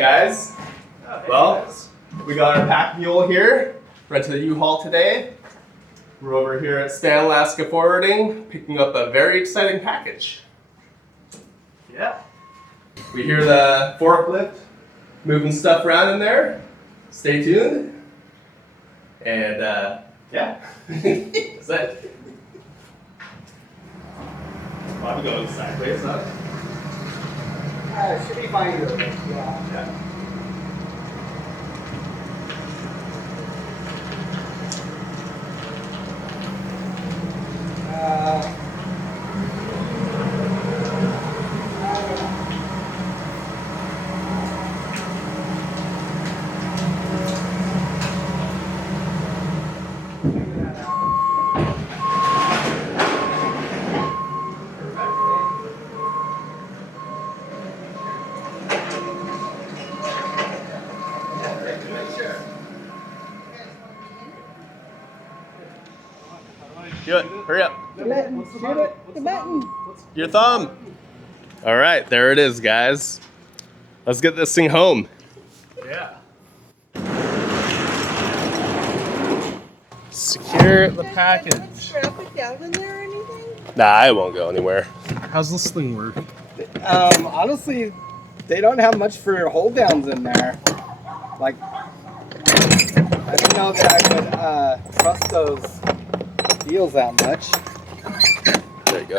guys. Well, we got our pack mule here. Rented a U-Haul today. We're over here at Stan Alaska Forwarding, picking up a very exciting package. Yeah. We hear the forklift moving stuff around in there. Stay tuned. And yeah, that's it. Probably going sideways, huh? Should be fine here. Yeah. Do it. Hurry up. The button. Shoot it. The button. Your thumb. All right, there it is, guys. Let's get this thing home. Yeah. Secure the package. Strap it down in there or anything? Nah, it won't go anywhere. How's this thing work? Honestly, they don't have much for hold downs in there. Like, I don't know that I would trust those deals that much. There you go.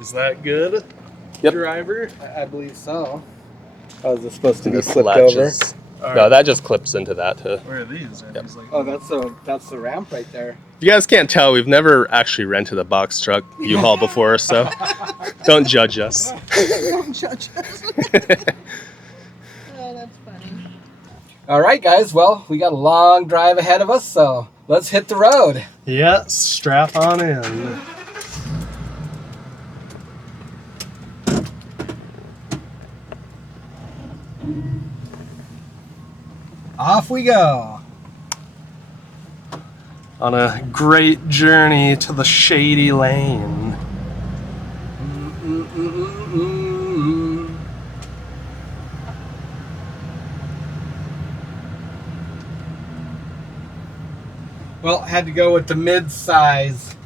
Is that good? Yep. Driver? I believe so. Oh, is this supposed to be This flipped over? latches. No, that just clips into that too. Where are these? Are Yep. these like Oh, that's the ramp right there. If you guys can't tell, we've never actually rented a box truck U-Haul before, so don't judge us. Don't judge us. Oh, that's funny. All right, guys. Well, we got a long drive ahead of us, so let's hit the road. Yeah, strap on in. Off we go. On a great journey to the shady lane. Well, had to go with the mid-size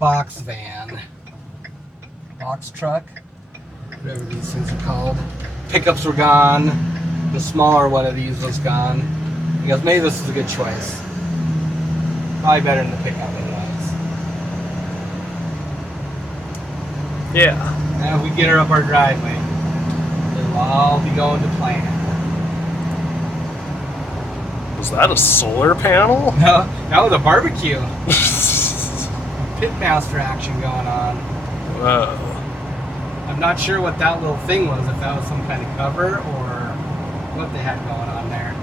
box van. Box truck. Whatever these things are called. Pickups were gone. The smaller one of these was gone. He goes, maybe this is a good choice. Probably better than the pickup anyways. Yeah. And if we get her up our driveway, it'll all be going to plan. Was that a solar panel? No, that was a barbecue. Pitmaster action going on. Whoa. I'm not sure what that little thing was, if that was some kind of cover or what they had going on there.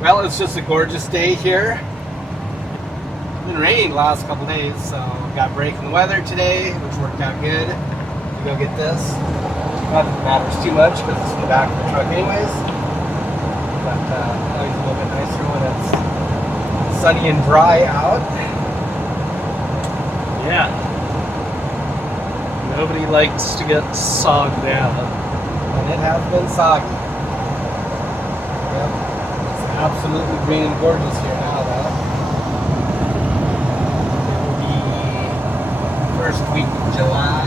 Well, it's just a gorgeous day here. It's been raining the last couple days, so got a break in the weather today, which worked out good. To go get this. Not that it matters too much because it's in the back of the truck anyways. But always a little bit nicer when it's sunny and dry out. Yeah. Nobody likes to get sogged out. And it has been soggy. Yep. It's absolutely green and gorgeous here now, though. It will be first week of July.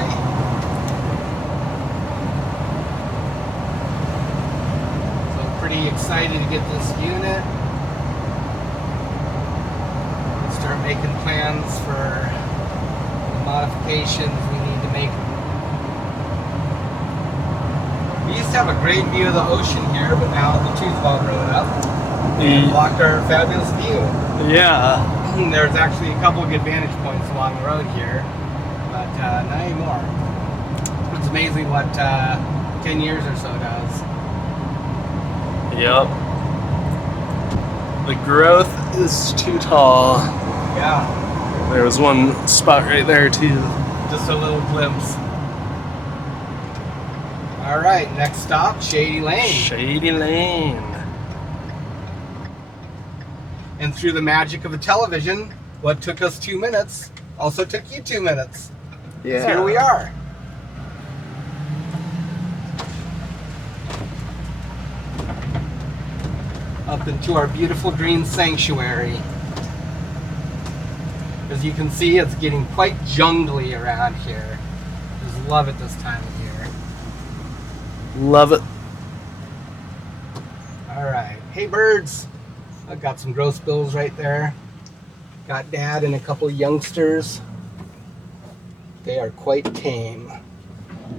So pretty excited to get this unit. Start making plans for the modifications we need to make. We used to have a great view of the ocean here, but now the trees have all grown up and blocked our fabulous view. Yeah. There's actually a couple of good vantage points along the road here, but not anymore. It's amazing what 10 years or so does. Yep. The growth is too tall. Yeah, There was one spot right there too. just a little glimpse. All right, next stop, Shady Lane. Shady Lane. And through the magic of the television, what took us 2 minutes also took you 2 minutes. Yeah. So here we are. Up into our beautiful green sanctuary. As you can see, it's getting quite jungly around here. Just love it this time of year. Love it. All right, hey birds. I've got some growth bills right there. Got Dad and a couple of youngsters. They are quite tame.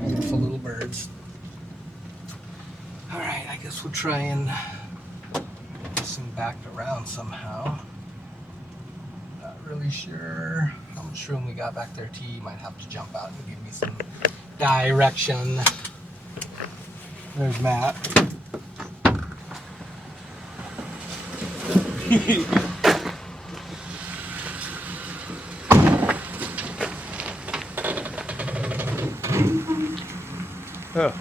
Beautiful little birds. All right, I guess we'll try and get this thing backed around somehow. Not really sure how much room we got back there. T might have to jump out and give me some direction. There's Matt. Oh.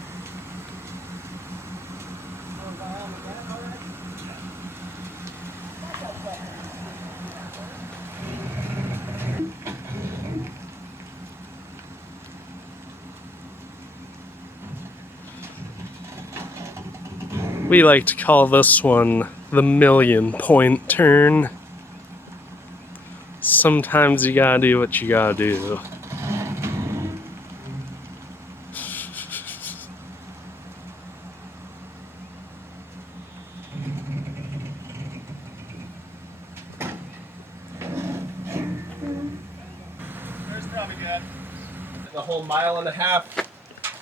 We like to call this one the 1,000,000-point turn. Sometimes you gotta do what you gotta do. There's probably good. The whole 1.5 mile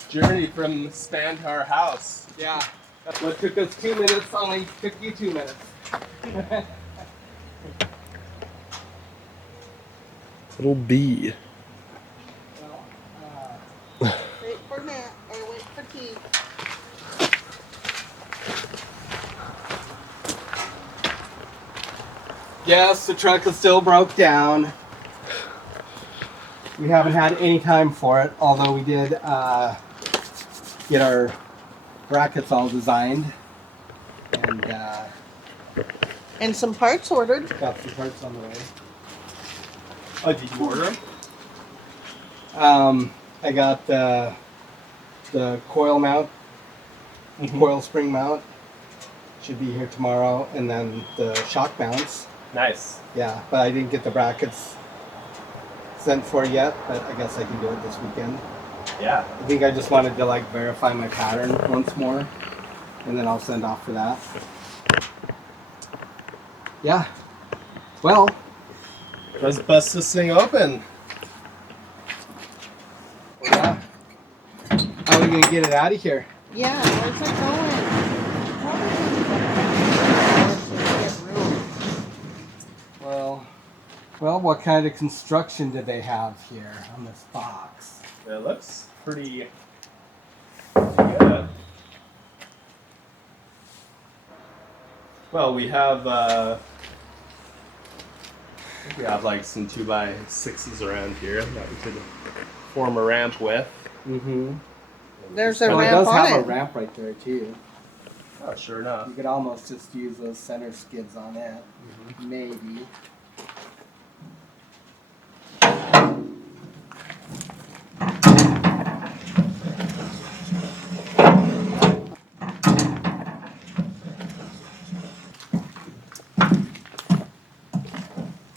journey from Span to our house. Yeah, that's what took us 2 minutes, only took you 2 minutes. Little bee. Wait for Matt or wait for Keith. Yes, the truck is still broke down. We haven't had any time for it, although we did get our brackets all designed and And some parts ordered. got some parts on the way. Oh, did you order them? I got the coil mount, coil spring mount. Should be here tomorrow, and then the shock mounts. Nice. Yeah, but I didn't get the brackets sent for yet, but I guess I can do it this weekend. Yeah. I think I just wanted to like verify my pattern once more, and then I'll send off for that. Yeah. Well, Let's bust this thing open. yeah. How are we gonna get it out of here? Yeah, where's it going? Well, what kind of construction did they have here on this box? It looks pretty good. Well, we have I think we have like some 2x6s around here that we could form a ramp with. Mm-hmm. There's a Well, it ramp does on have it. a ramp right there too. Oh, sure enough. You could almost just use those center skids on it. Maybe.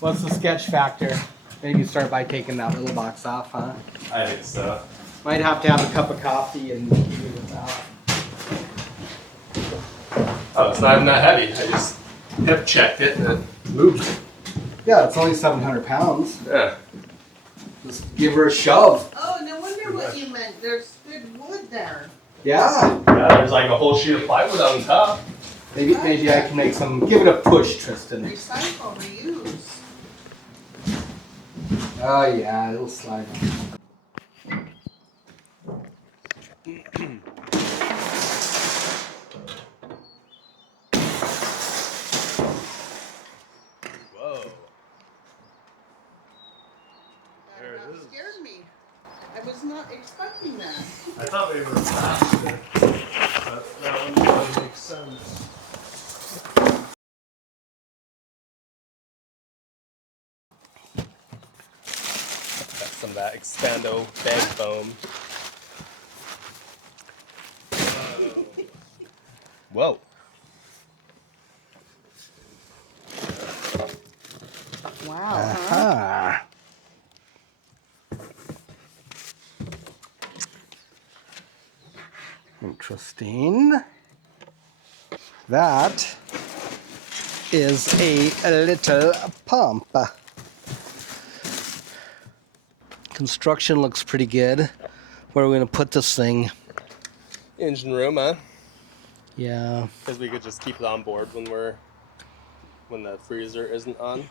What's the sketch factor? Maybe start by taking that little box off, huh? I think so. Might have to have a cup of coffee and figure this out. Oh, it's not even that heavy. I just hip checked it and it moved. Yeah, it's only 700 pounds. Yeah. Just give her a shove. Oh, no wonder what you meant. There's good wood there. Yeah. Yeah, there's like a whole sheet of plywood on top. Maybe I can make some. Give it a push, Tristan. Recycle, reuse. Oh yeah, it'll slide. Whoa. There it That is. scared me. I was not expecting that. I thought they were faster, but that one doesn't make sense. of that Expando bag foam. Whoa. Wow. Huh? Ah. Interesting. That is a little pump. Construction looks pretty good. Where are we gonna put this thing? Engine room, huh? Yeah. Because we could just keep it on board when the freezer isn't on.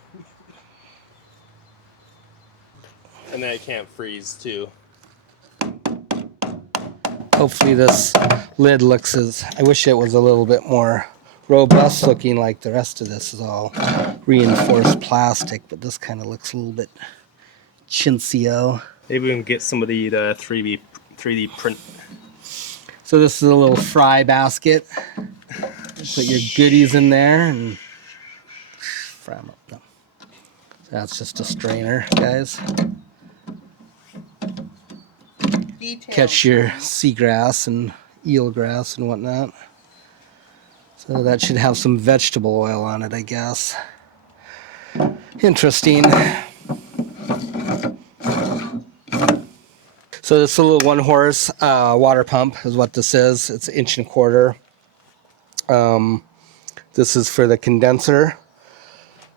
And then it can't freeze too. Hopefully this lid looks as, I wish it was a little bit more robust looking like the rest of this is all reinforced plastic, but this kind of looks a little bit chintzy-o. Maybe we can get somebody to 3D print. So this is a little fry basket. Put your goodies in there and fry them up. No. So that's just a strainer, guys. Details. Catch your seagrass and eelgrass and whatnot. So that should have some vegetable oil on it, I guess. Interesting. So this is a little 1-horse water pump is what this is. It's 1.25 inches. This is for the condenser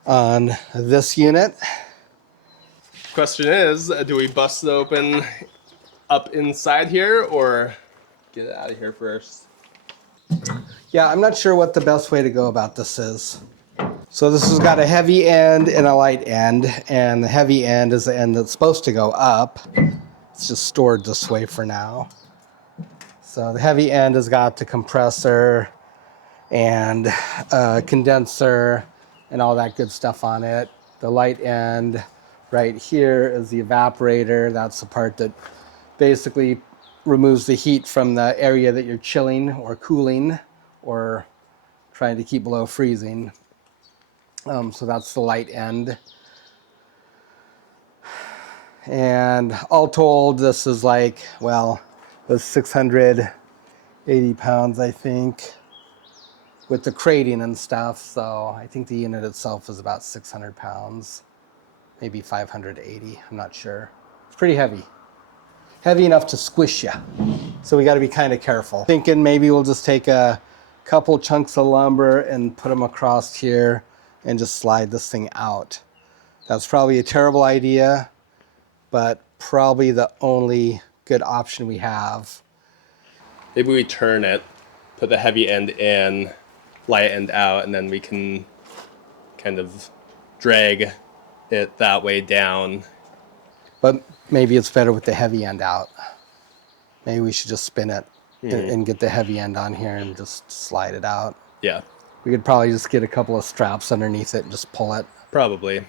on this unit. Question is, do we bust it open up inside here or get it out of here first? Yeah, I'm not sure what the best way to go about this is. So this has got a heavy end and a light end, and the heavy end is the end that's supposed to go up. It's just stored this way for now. So the heavy end has got the compressor and condenser and all that good stuff on it. The light end right here is the evaporator. That's the part that basically removes the heat from the area that you're chilling or cooling or trying to keep below freezing. So that's the light end. And all told, this is like, well, it was 680 pounds, I think, with the crating and stuff. So I think the unit itself is about 600 pounds, maybe 580, I'm not sure. It's pretty heavy. Heavy enough to squish you. So we got to be kind of careful. Thinking maybe we'll just take a couple chunks of lumber and put them across here and just slide this thing out. That's probably a terrible idea, but probably the only good option we have. Maybe we turn it, put the heavy end in, light end out, and then we can kind of drag it that way down. But maybe it's better with the heavy end out. Maybe we should just spin it and get the heavy end on here and just slide it out. Yeah, We could probably just get a couple of straps underneath it and just pull it. probably.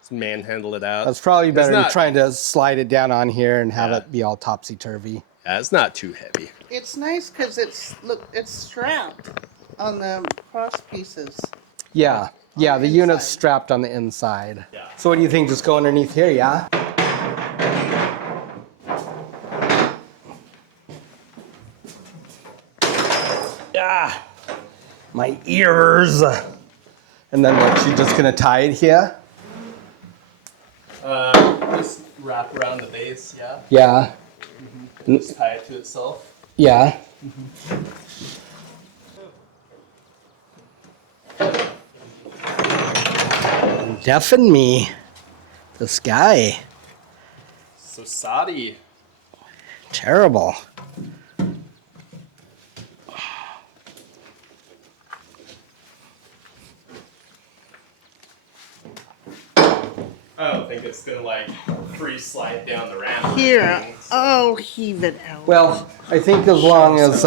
Just manhandle it out. That's probably better than not- trying to slide it down on here and have it be all topsy-turvy. Yeah, it's not too heavy. It's nice because it's strapped on the cross pieces. Yeah, yeah, On the the unit's inside. strapped on the inside. Yeah. So what do you think? Just go underneath here, yeah? Ah, my ears. And then what, you just gonna tie it here? Just wrap around the base, yeah. Yeah, Just tie it to itself. yeah. Deafen me. This guy. So Sadi. Terrible. I don't think it's gonna like free slide down the ramp. or Here, anything. oh, heave it out. Well, I think as long as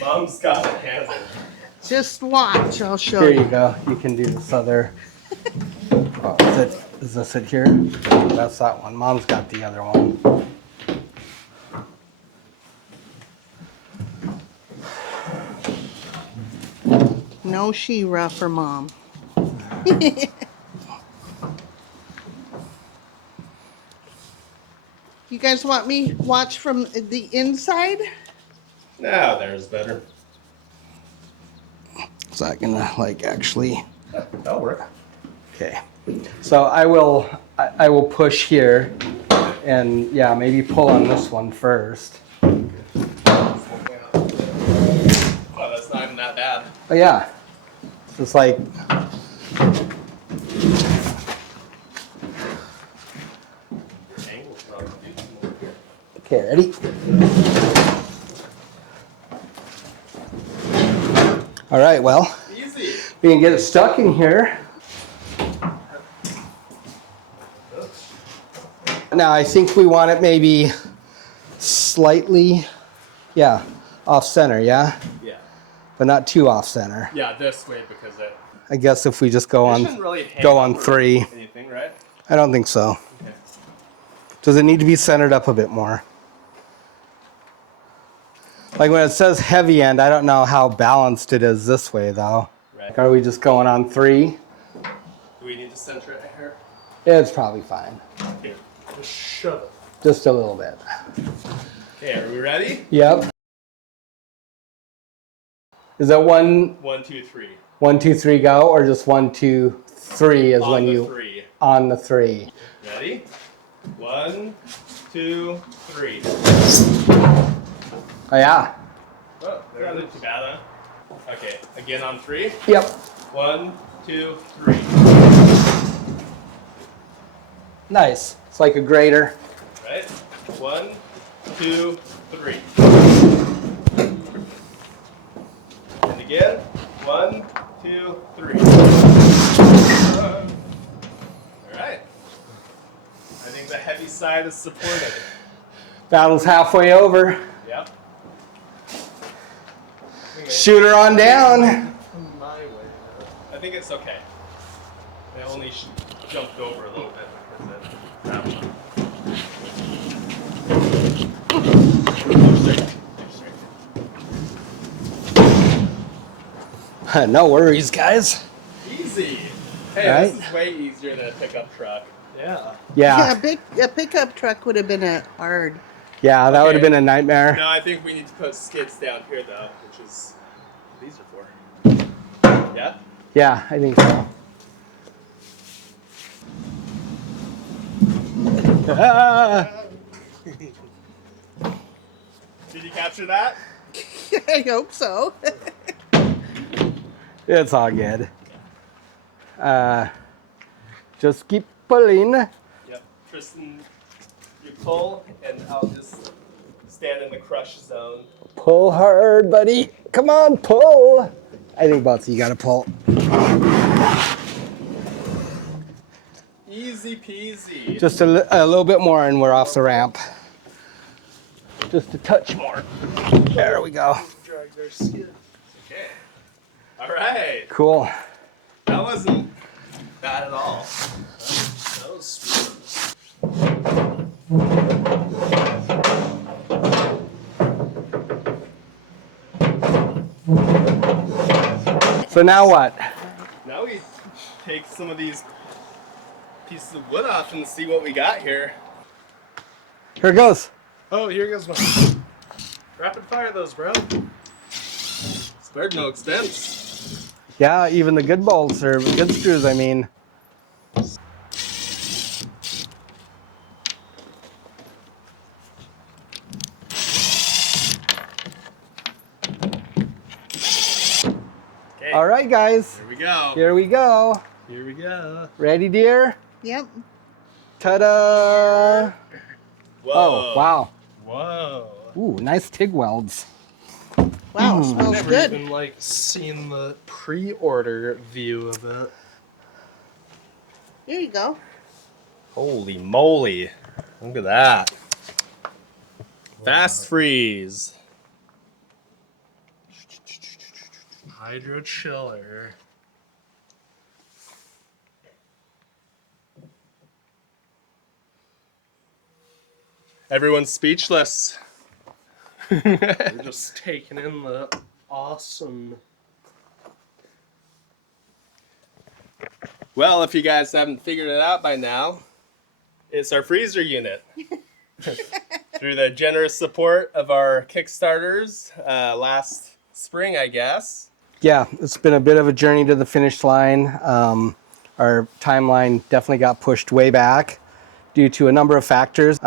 Mom's got it handled. Just watch, I'll show here you you. go. You can do this other. Oh, is this it here? That's that one. Mom's got the other one. No She-Ra for Mom. You guys want me watch from the inside? Now there's better. Is that gonna like actually? That'll work. Okay. So I will push here, and yeah, maybe pull on this one first. Oh, that's not even that bad. Oh yeah. It's just like. Okay, ready? All right, well, Easy. we can get it stuck in here. Now I think we want it maybe slightly, yeah, off center, yeah? Yeah. But not too off center. Yeah, this way because it I guess if we just go shouldn't on, really hang go on over 3. anything, right? I don't think so. Okay. Does it need to be centered up a bit more? Like when it says heavy end, I don't know how balanced it is this way though. Right. Are we just going on 3? Do we need to center it here? It's probably fine. Here. Just shove it. Just a little bit. Okay, are we ready? Yep. Is that 1, 1, 2, 3. 1, 2, 3 go, or just 1, 2, 3 is On when the you 3. on the 3? Ready? 1, 2, 3. Oh yeah. Oh, that wasn't too bad, huh? Okay, again on 3. Yep. 1, 2, 3. Nice. It's like a grater. Right? 1, 2, 3. And again. 1, 2, 3. Alright. I think the heavy side is supported. Battle's halfway over. Yep. Shoot her on down. My way. I think it's okay. I only jumped over a little bit because of that one. No worries, guys. Easy. Hey, Right? this is way easier than a pickup truck. Yeah. Yeah. A pickup truck would have been a hard. Yeah, that would have Okay. been a nightmare. No, I think we need to put skids down here though, which is what these are for. Yeah? Yeah, I think so. Ah, Did you capture that? I hope so. it's all good. Just keep pulling. Yep. Tristan, you pull and I'll just stand in the crush zone. Pull hard, buddy. Come on, pull. I think, Butsy, you gotta pull. Easy peasy. Just a little bit more and we're off the ramp. Just a touch more. There we go. Drag their skids. Okay. All right. Cool. That wasn't bad at all. That was smooth. So now what? Now we take some of these pieces of wood off and see what we got here. Here it goes. Oh, here goes one. Rapid fire those, bro. Spared no expense. Yeah, even the good bolts or good screws, I mean. Okay, All right, guys. here we go. Here we go. Here we go. Ready, dear? Yep. Ta-da! Whoa. Oh, wow. Whoa. Ooh, nice TIG welds. Wow, smells Never good. even like seen the pre-order view of it. Here you go. Holy moly. Look at that. Fast freeze. Hydro chiller. Everyone's speechless. We're just taking in the awesome. Well, if you guys haven't figured it out by now, it's our freezer unit. through the generous support of our Kickstarters last spring, I guess. Yeah, it's been a bit of a journey to the finish line. Our timeline definitely got pushed way back due to a number of factors.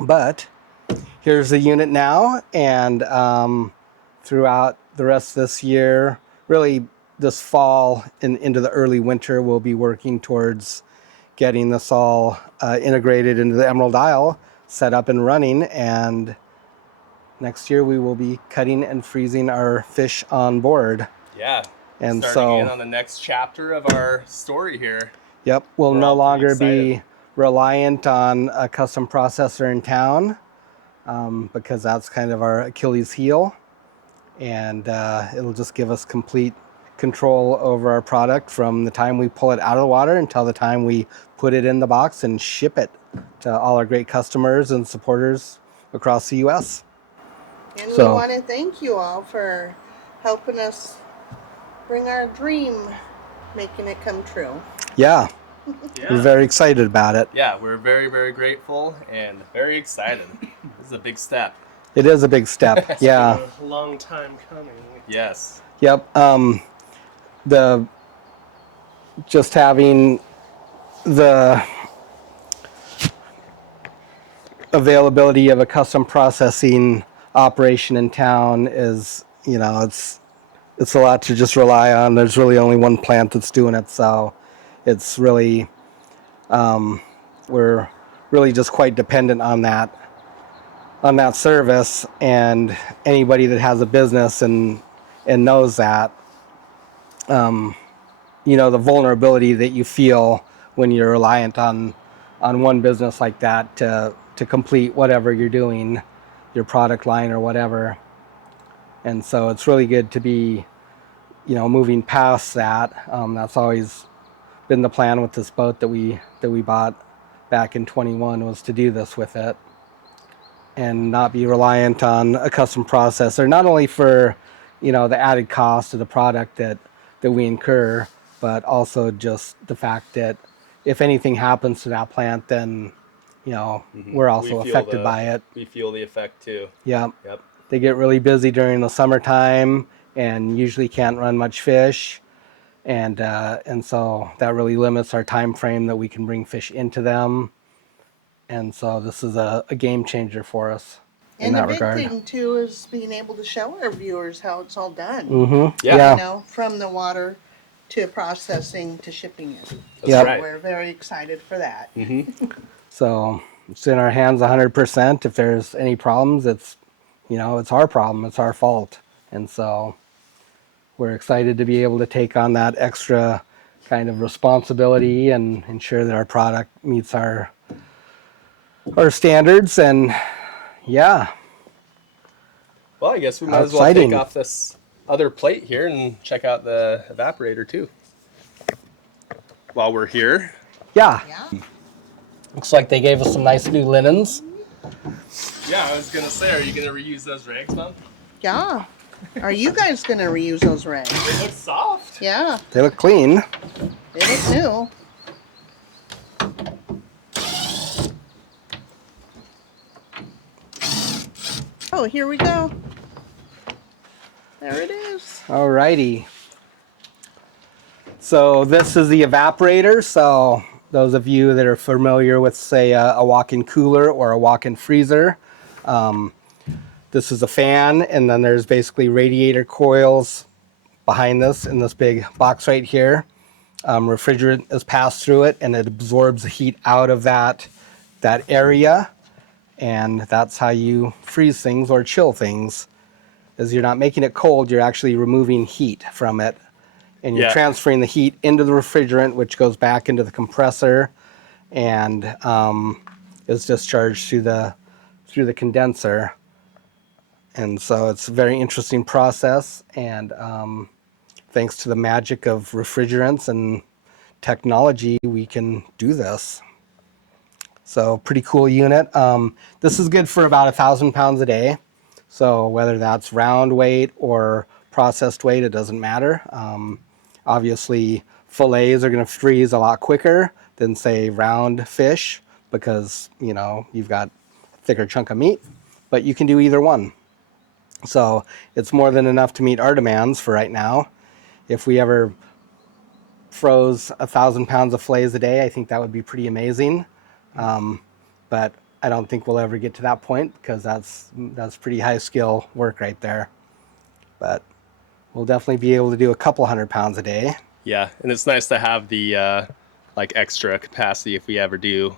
But here's the unit now, and throughout the rest of this year, really this fall and into the early winter, we'll be working towards getting this all integrated into the Emerald Isle, set up and running, and next year we will be cutting and freezing our fish on board. Yeah. And starting in so, on the next chapter of our story here. yep, we'll We're no all pretty longer be excited. reliant on a custom processor in town, because that's kind of our Achilles heel. And it'll just give us complete control over our product from the time we pull it out of the water until the time we put it in the box and ship it to all our great customers and supporters across the U.S. And So- we want to thank you all for helping us bring our dream, making it come true. Yeah, we're very excited about it. Yeah, we're very, very grateful and very excited. This is a big step. It is a big step. Yeah. A long time coming. Yes. Yep. The just having the availability of a custom processing operation in town is, it's a lot to just rely on. There's really only one plant that's doing it, so it's really we're really just quite dependent on that service. And anybody that has a business and knows that, the vulnerability that you feel when you're reliant on one business like that to complete whatever you're doing, your product line or whatever. And so it's really good to be, moving past that. That's always been the plan with this boat that we bought back in 21, was to do this with it and not be reliant on a custom processor, not only for, the added cost of the product that we incur, but also just the fact that if anything happens to that plant, then, we're also We feel affected the- by it. We feel the effect too. Yeah. Yep. They get really busy during the summertime and usually can't run much fish. And so that really limits our time frame that we can bring fish into them. And so this is a game changer for us in And the that big regard. thing too is being able to show our viewers how it's all done. Mm-hmm. Yeah. From the water to processing to shipping it. That's Yep. right. We're very excited for that. So it's in our hands 100%. If there's any problems, it's our problem. It's our fault. And so we're excited to be able to take on that extra kind of responsibility and ensure that our product meets our standards. And yeah, Well, I guess we might How as well take exciting. off this other plate here and check out the evaporator too. While we're here. yeah. Yeah. Looks like they gave us some nice new linens. Yeah, I was gonna say, are you gonna reuse those rags, Mom? Yeah. Are you guys going to reuse those rags? They look soft. Yeah. They look clean. They look new. Oh, here we go. There it is. Alrighty. So this is the evaporator. So those of you that are familiar with, say, a walk-in cooler or a walk-in freezer, this is a fan, and then there's basically radiator coils behind this in this big box right here. Refrigerant is passed through it, and it absorbs the heat out of that area, and that's how you freeze things or chill things. Is you're not making it cold, you're actually removing heat from it, and you're Yeah. transferring the heat into the refrigerant, which goes back into the compressor and is discharged through the condenser. And so it's a very interesting process, and thanks to the magic of refrigerants and technology, we can do this. So pretty cool unit. This is good for about 1,000 pounds a day. So whether that's round weight or processed weight, it doesn't matter. Obviously, fillets are going to freeze a lot quicker than, say, round fish, because, you know, you've got a thicker chunk of meat, but you can do either one. So it's more than enough to meet our demands for right now. If we ever froze 1,000 pounds of fillets a day, I think that would be pretty amazing. But I don't think we'll ever get to that point because that's pretty high skill work right there. But we'll definitely be able to do a couple 100 pounds a day. Yeah, and it's nice to have the like extra capacity if we ever do,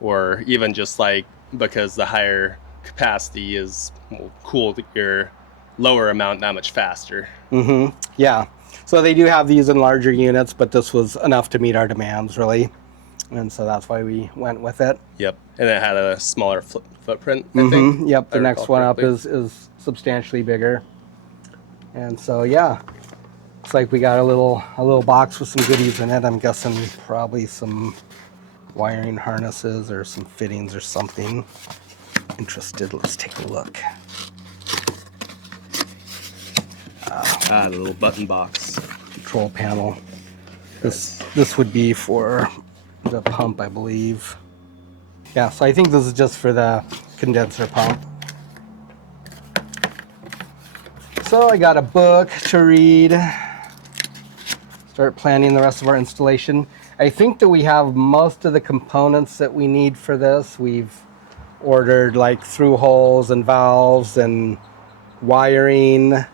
or even just like because the higher capacity is will cool your lower amount that much faster. Yeah. So they do have these in larger units, but this was enough to meet our demands, really. And so that's why we went with it. Yep, and it had a smaller footprint, I think. Yep, the I next recall one up correctly. is substantially bigger. And so, yeah, it's like we got a little box with some goodies in it. I'm guessing probably some wiring harnesses or some fittings or something. Interested, let's take a look. Ah, the little button box. Control panel. This would be for the pump, I believe. Yeah, so I think this is just for the condenser pump. So I got a book to read. Start planning the rest of our installation. I think that we have most of the components that we need for this. We've ordered like through holes and valves and wiring,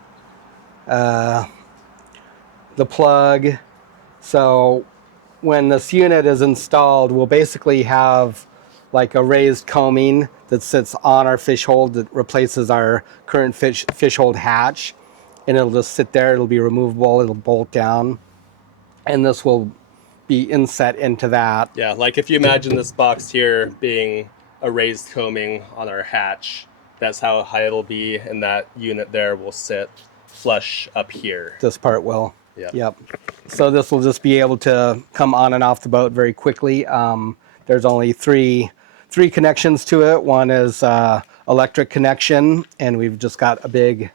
the plug. So when this unit is installed, we'll basically have like a raised combing that sits on our fish hold that replaces our current fish hold hatch, and it'll just sit there. It'll be removable. It'll bolt down, and this will be inset into that. Yeah, like if you imagine this box here being a raised combing on our hatch, that's how high it'll be, and that unit there will sit flush up here. This part will. Yeah. Yep. So this will just be able to come on and off the boat very quickly. There's only three connections to it. One is electric connection, and we've just got a big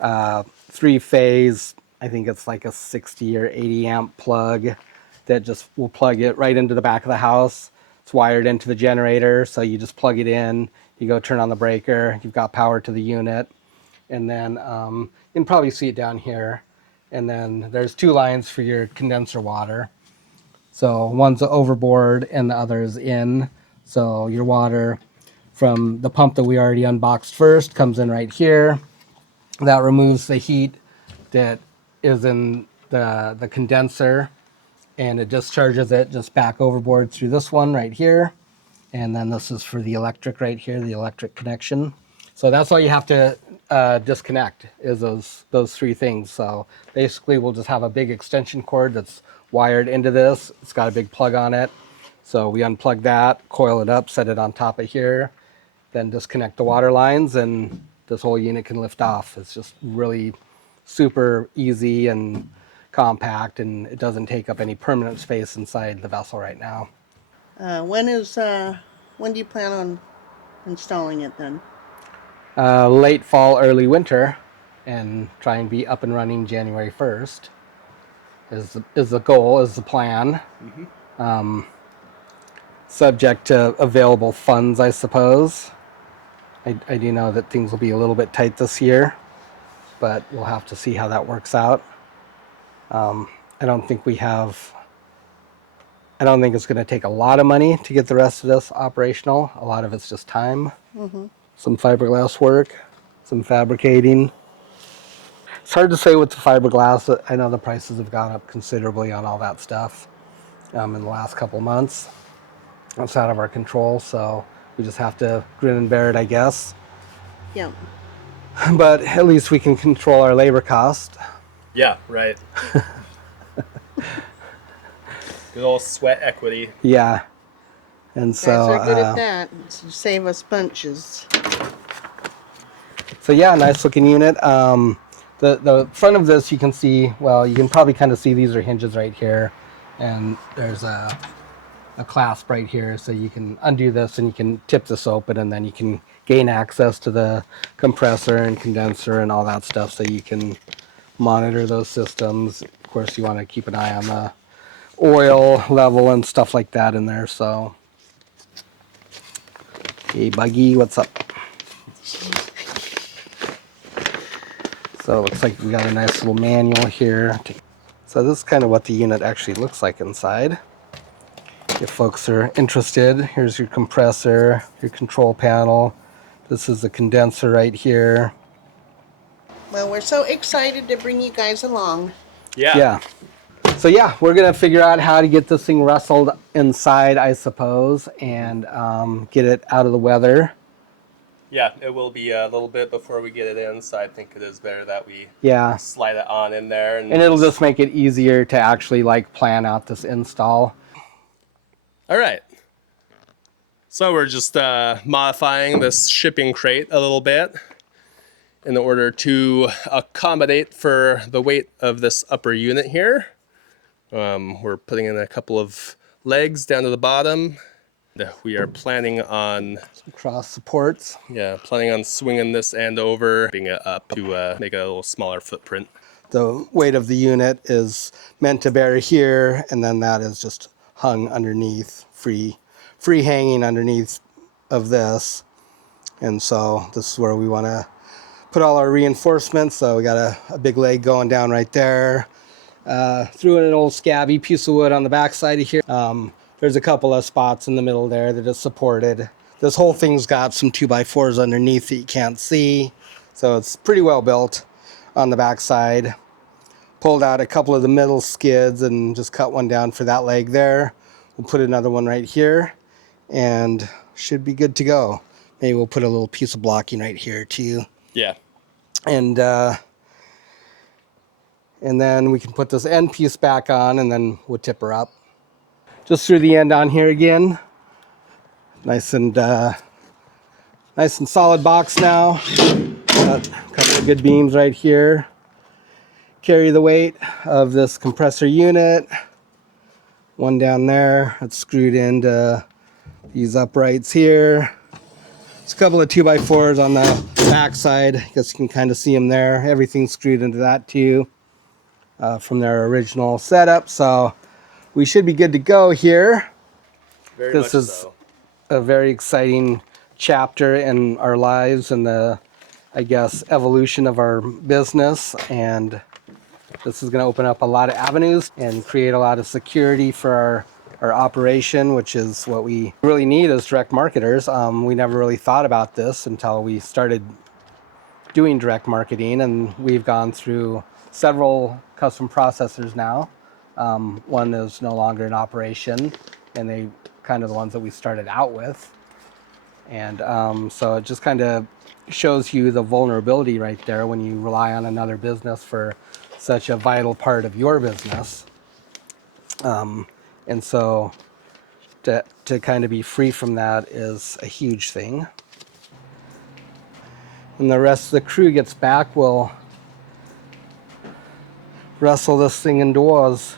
3-phase, I think it's like a 60 or 80 amp plug that just will plug it right into the back of the house. It's wired into the generator, so you just plug it in, you go turn on the breaker, you've got power to the unit, and then you can probably see it down here. And then there's 2 lines for your condenser water. So one's overboard and the other is in. So your water from the pump that we already unboxed first comes in right here. That removes the heat that is in the condenser, and it discharges it just back overboard through this one right here. And then this is for the electric right here, the electric connection. So that's all you have to disconnect is those 3 things. So basically we'll just have a big extension cord that's wired into this. It's got a big plug on it. So we unplug that, coil it up, set it on top of here, then disconnect the water lines, and this whole unit can lift off. It's just really super easy and compact, and it doesn't take up any permanent space inside the vessel right now. When do you plan on installing it then? Late fall, early winter, and try and be up and running January 1st is the goal, is the plan. Subject to available funds, I suppose. I do know that things will be a little bit tight this year, but we'll have to see how that works out. I don't think it's going to take a lot of money to get the rest of this operational. A lot of it's just time. Some fiberglass work, some fabricating. It's hard to say with the fiberglass. I know the prices have gone up considerably on all that stuff in the last couple months. It's out of our control, so we just have to grin and bear it, I guess. Yeah. But at least we can control our labor cost. Yeah, right. Good old sweat equity. Yeah. And so, Guys are good at that. Save us bunches. So yeah, nice looking unit. The front of this, you can see, well, you can probably kind of see these are hinges right here, and there's a clasp right here, so you can undo this and you can tip this open, and then you can gain access to the compressor and condenser and all that stuff, so you can monitor those systems. Of course, you want to keep an eye on the oil level and stuff like that in there. So Hey, Buggy, what's up? So it looks like we got a nice little manual here. So this is kind of what the unit actually looks like inside. If folks are interested, here's your compressor, your control panel. This is the condenser right here. Well, we're so excited to bring you guys along. Yeah. So yeah, we're gonna figure out how to get this thing wrestled inside, I suppose, and get it out of the weather. Yeah, it will be a little bit before we get it in, so I think it is better that we Yeah, slide it on in there. and it'll just make it easier to actually like plan out this install. All right. So we're just modifying this shipping crate a little bit in order to accommodate for the weight of this upper unit here. We're putting in a couple of legs down to the bottom. We are planning on Cross supports. planning on swinging this end over, bringing it up to make it a little smaller footprint. The weight of the unit is meant to bear here, and then that is just hung underneath, free hanging underneath of this. And so this is where we want to put all our reinforcements. So we got a big leg going down right there. Threw in an old scabby piece of wood on the back side of here. There's a couple of spots in the middle there that is supported. This whole thing's got some 2x4s underneath that you can't see. So it's pretty well built on the back side. Pulled out a couple of the middle skids and just cut one down for that leg there. We'll put another one right here and should be good to go. Maybe we'll put a little piece of blocking right here too. Yeah. And then we can put this end piece back on and then we'll tip her up. Just through the end on here again. Nice and solid box now. Got a couple of good beams right here. Carry the weight of this compressor unit. One down there. It's screwed into these uprights here. There's a couple of 2x4s on the back side. I guess you can kind of see them there. Everything's screwed into that too from their original setup. So we should be good to go here. This is a very exciting chapter in our lives and the, I guess, evolution of our business. And this is going to open up a lot of avenues and create a lot of security for our operation, which is what we really need as direct marketers. We never really thought about this until we started doing direct marketing, and we've gone through several custom processors now. One is no longer in operation, and they kind of the ones that we started out with. And so it just kind of shows you the vulnerability right there when you rely on another business for such a vital part of your business. And so to kind of be free from that is a huge thing. When the rest of the crew gets back, we'll wrestle this thing indoors.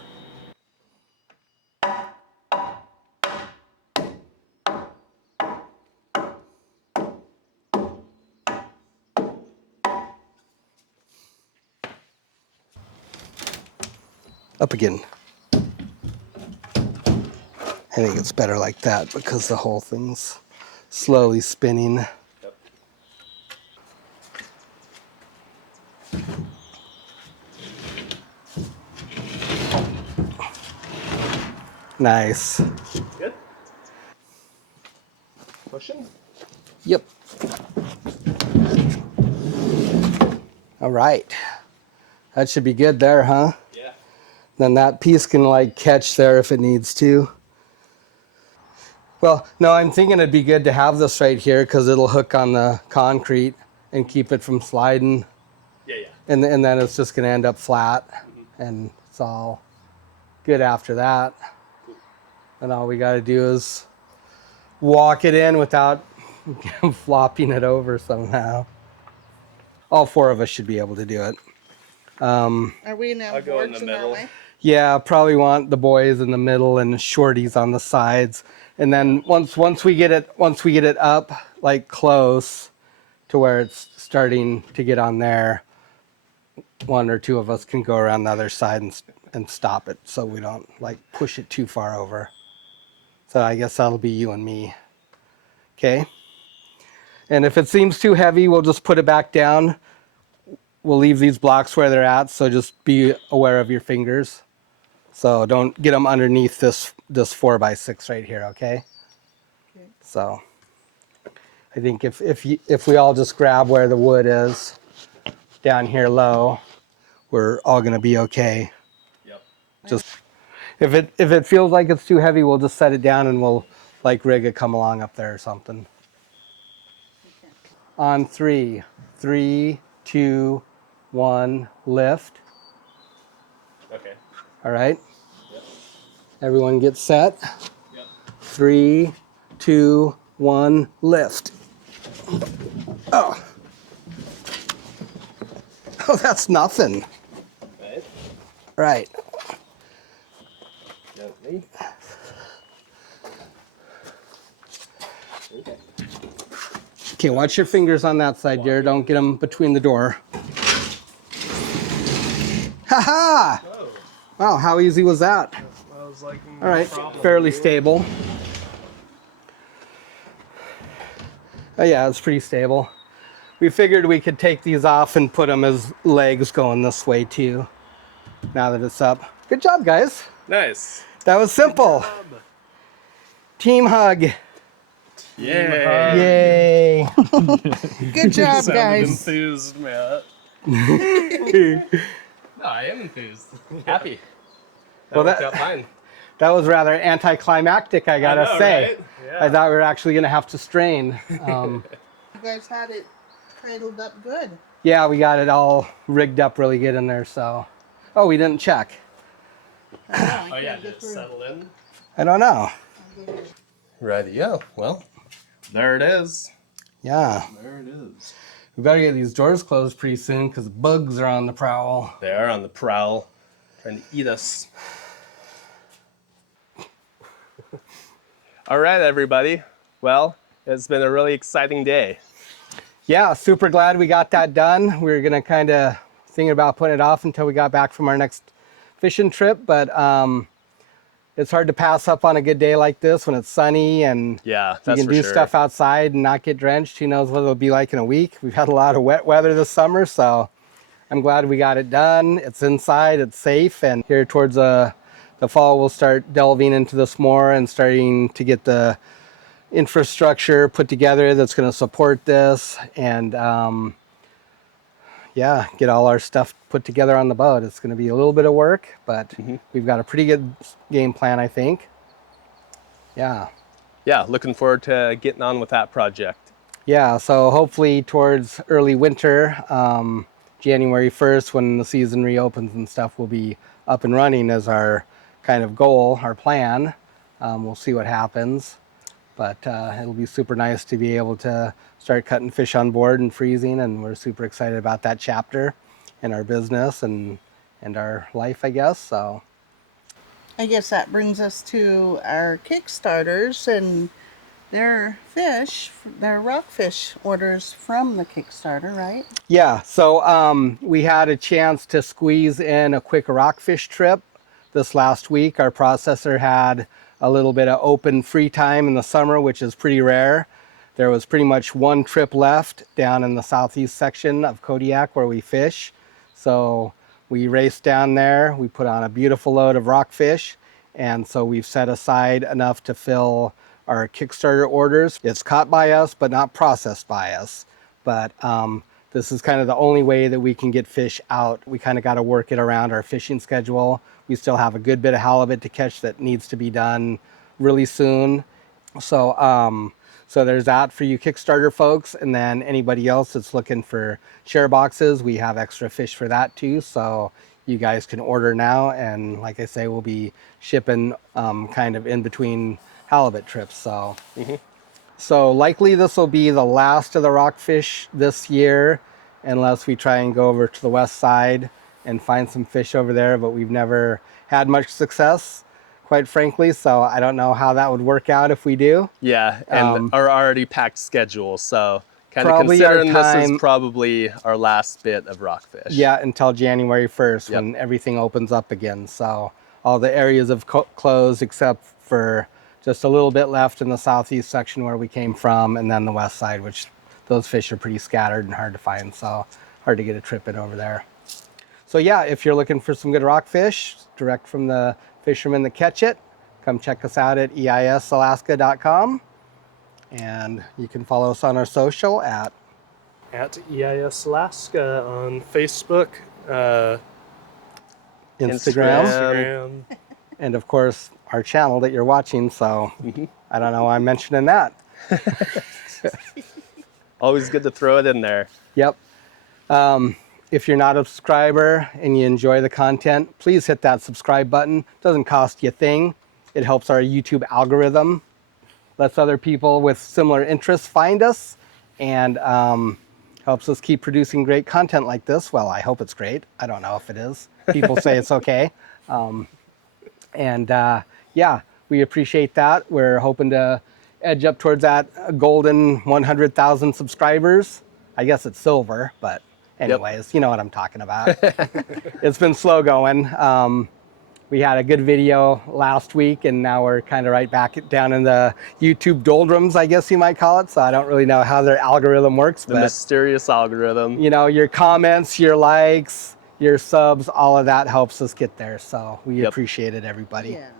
Up again. I think it's better like that because the whole thing's slowly spinning. Yep. Nice. Good. Pushing. Yep. All right. That should be good there, huh? Yeah. Then that piece can like catch there if it needs to. Well, no, I'm thinking it'd be good to have this right here because it'll hook on the concrete and keep it from sliding. Yeah. And then it's just going to end up flat. And it's all good after that. And all we got to do is walk it in without flopping it over somehow. All four of us should be able to do it. Are we now I'll go in boards the in our middle. way? Yeah, probably want the boys in the middle and shorties on the sides. And then once we get it up like close to where it's starting to get on there, one or two of us can go around the other side and stop it so we don't like push it too far over. So I guess that'll be you and me. Okay? And if it seems too heavy, we'll just put it back down. We'll leave these blocks where they're at, so just be aware of your fingers. So don't get them underneath this 4x6 right here, okay? Okay. So I think if we all just grab where the wood is down here low, we're all gonna be okay. Yep. Just if it feels like it's too heavy, we'll just set it down and we'll like rig it come along up there or something. Okay. On 3, 3, 2, 1, lift. Okay. All right. Yep. Everyone get set. Yep. 3, 2, 1, lift. Oh. Oh, that's nothing. Right. Right. Gently. Okay. Okay, watch your fingers on that side, Jared. Don't get them between the door. Ha ha! Whoa. Wow, how easy was that? I was like, All right, fairly stable. Oh yeah, it's pretty stable. We figured we could take these off and put them as legs going this way too, now that it's up. Good job, guys. Nice. That was simple. Team hug. Yeah. Yay. Good job, Sounded guys. enthused, Matt. No, I am enthused. Happy. Well, worked that- out fine. That was rather anticlimactic, I gotta know, say. right? Yeah. I thought we were actually gonna have to strain. You guys had it cradled up good. Yeah, we got it all rigged up really good in there, so. Oh, we didn't check. I know, I Oh yeah, can't get just through. settle in. I don't know. Rightio. Well, there it is. Yeah. There it is. We better get these doors closed pretty soon because bugs are on the prowl. They are on the prowl, trying to eat us. All right, everybody. Well, it's been a really exciting day. Yeah, super glad we got that done. We were gonna kind of thinking about putting it off until we got back from our next fishing trip, but it's hard to pass up on a good day like this when it's sunny and Yeah, you that's can for do sure. stuff outside and not get drenched. Who knows what it'll be like in a week. We've had a lot of wet weather this summer, so I'm glad we got it done. It's inside, it's safe, and here towards the fall we'll start delving into this more and starting to get the infrastructure put together that's going to support this and yeah, get all our stuff put together on the boat. It's going to be a little bit of work, but we've got a pretty good game plan, I think. Yeah. Yeah, looking forward to getting on with that project. Yeah, so hopefully towards early winter, January 1st, when the season reopens and stuff, we'll be up and running as our kind of goal, our plan. We'll see what happens. But it'll be super nice to be able to start cutting fish on board and freezing, and we're super excited about that chapter in our business and our life, I guess. So I guess that brings us to our Kickstarters and their rockfish orders from the Kickstarter, right? yeah, so we had a chance to squeeze in a quick rockfish trip this last week. Our processor had a little bit of open free time in the summer, which is pretty rare. There was pretty much one trip left down in the southeast section of Kodiak where we fish. So we raced down there, we put on a beautiful load of rockfish, and so we've set aside enough to fill our Kickstarter orders. It's caught by us, but not processed by us. But this is kind of the only way that we can get fish out. We kind of got to work it around our fishing schedule. We still have a good bit of halibut to catch that needs to be done really soon. So so there's that for you Kickstarter folks, and then anybody else that's looking for share boxes, we have extra fish for that too. So you guys can order now, and like I say, we'll be shipping kind of in between halibut trips. So so likely this will be the last of the rockfish this year, unless we try and go over to the west side and find some fish over there, but we've never had much success, quite frankly, so I don't know how that would work out if we do. Yeah, and our already packed schedule, so kind of Probably our considering this time- is probably our last bit of rockfish. Yeah, until January 1st Yep. when everything opens up again. So all the areas have closed except for just a little bit left in the southeast section where we came from, and then the west side, which those fish are pretty scattered and hard to find, so hard to get a trip in over there. So yeah, if you're looking for some good rockfish direct from the fishermen that catch it, come check us out at eisalaska.com, and you can follow us on our social at EIS Alaska on Facebook, Instagram, and of course our channel that you're watching. So I don't know why I'm mentioning that. Always good to throw it in there. Yep. If you're not a subscriber and you enjoy the content, please hit that subscribe button. It doesn't cost you a thing. It helps our YouTube algorithm, lets other people with similar interests find us, and helps us keep producing great content like this. Well, I hope it's great. I don't know if it is. People say it's okay. Yeah, we appreciate that. We're hoping to edge up towards that golden 100,000 subscribers. I guess it's silver, but anyways, You know what I'm talking about. It's been slow going. We had a good video last week, and now we're kind of right back down in the YouTube doldrums, I guess you might call it. So I don't really know how their algorithm works. The mysterious algorithm. You know, your comments, your likes, your subs, all of that helps us get there. So we appreciate it, everybody. Yeah.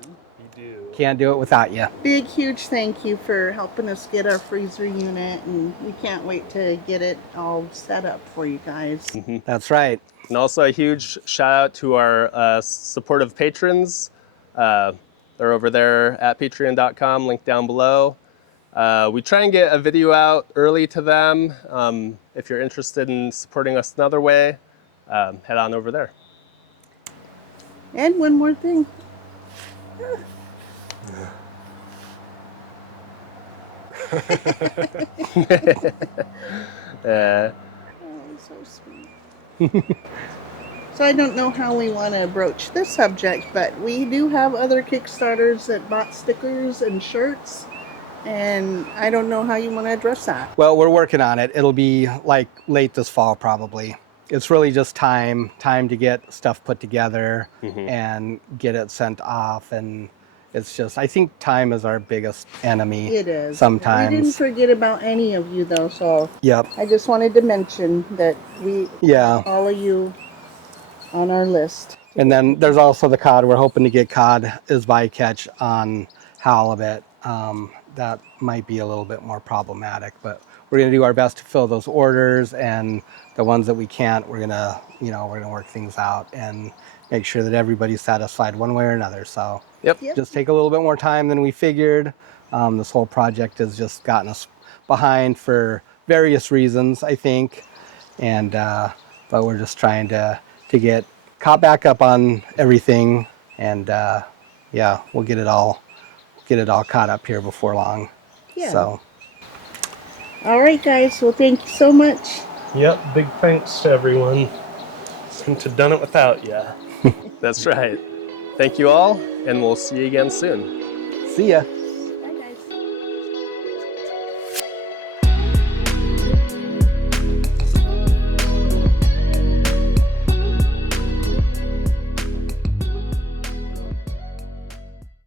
You do. Can't do it without you. Big, huge thank you for helping us get our freezer unit, and we can't wait to get it all set up for you guys. That's right. And also a huge shout out to our supportive patrons. They're over there at patreon.com, link down below. We try and get a video out early to them. If you're interested in supporting us another way, head on over there. And one more thing. Oh, so sweet. So I don't know how we want to broach this subject, but we do have other Kickstarters that bought stickers and shirts, and I don't know how you want to address that. Well, we're working on it. It'll be like late this fall, probably. It's really just time to get stuff put together and get it sent off. And it's just, I think time is our biggest enemy. It is. Sometimes. We didn't forget about any of you, though, so Yep. I just wanted to mention that we, Yeah. all of you on our list. And then there's also the cod. We're hoping to get cod as bycatch on halibut. That might be a little bit more problematic, but we're going to do our best to fill those orders, and the ones that we can't, we're going to, we're going to work things out and make sure that everybody's satisfied one way or another. So Yep. just take a little bit more time than we figured. This whole project has just gotten us behind for various reasons, I think. And, but we're just trying to get caught back up on everything. And, yeah, we'll get it all caught up here before long. Yeah. So. All right, guys. Well, thank you so much. Yep, big thanks to everyone. Couldn't have done it without you. That's right. Thank you all, and we'll see you again soon. See ya.